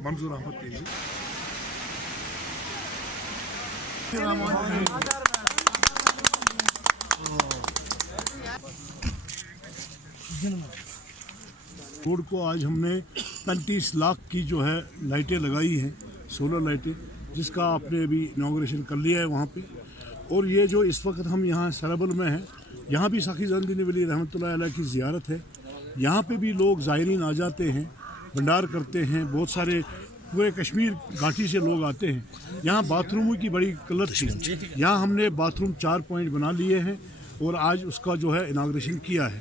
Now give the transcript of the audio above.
منظور احمد تیزی روڈ کو آج ہم نے 35 لاکھ کی جو ہے لائٹیں لگائی ہیں، سولر لائٹیں، جس کا آپ نے ابھی انوگریشن کر لیا ہے وہاں پہ. اور یہ جو اس وقت ہم یہاں سرابل میں ہیں، یہاں بھی ساقی زین بن ولی رحمۃ اللہ علیہ کی زیارت ہے. یہاں پہ بھی لوگ زائرین آ جاتے ہیں، بھنڈار کرتے ہیں، بہت سارے پورے کشمیر گھاٹی سے لوگ آتے ہیں. یہاں باتھ روموں کی بڑی قلت تھی، یہاں ہم نے باتھ روم 4 پوائنٹ بنا لیے ہیں اور آج اس کا جو ہے انوگریشن کیا ہے.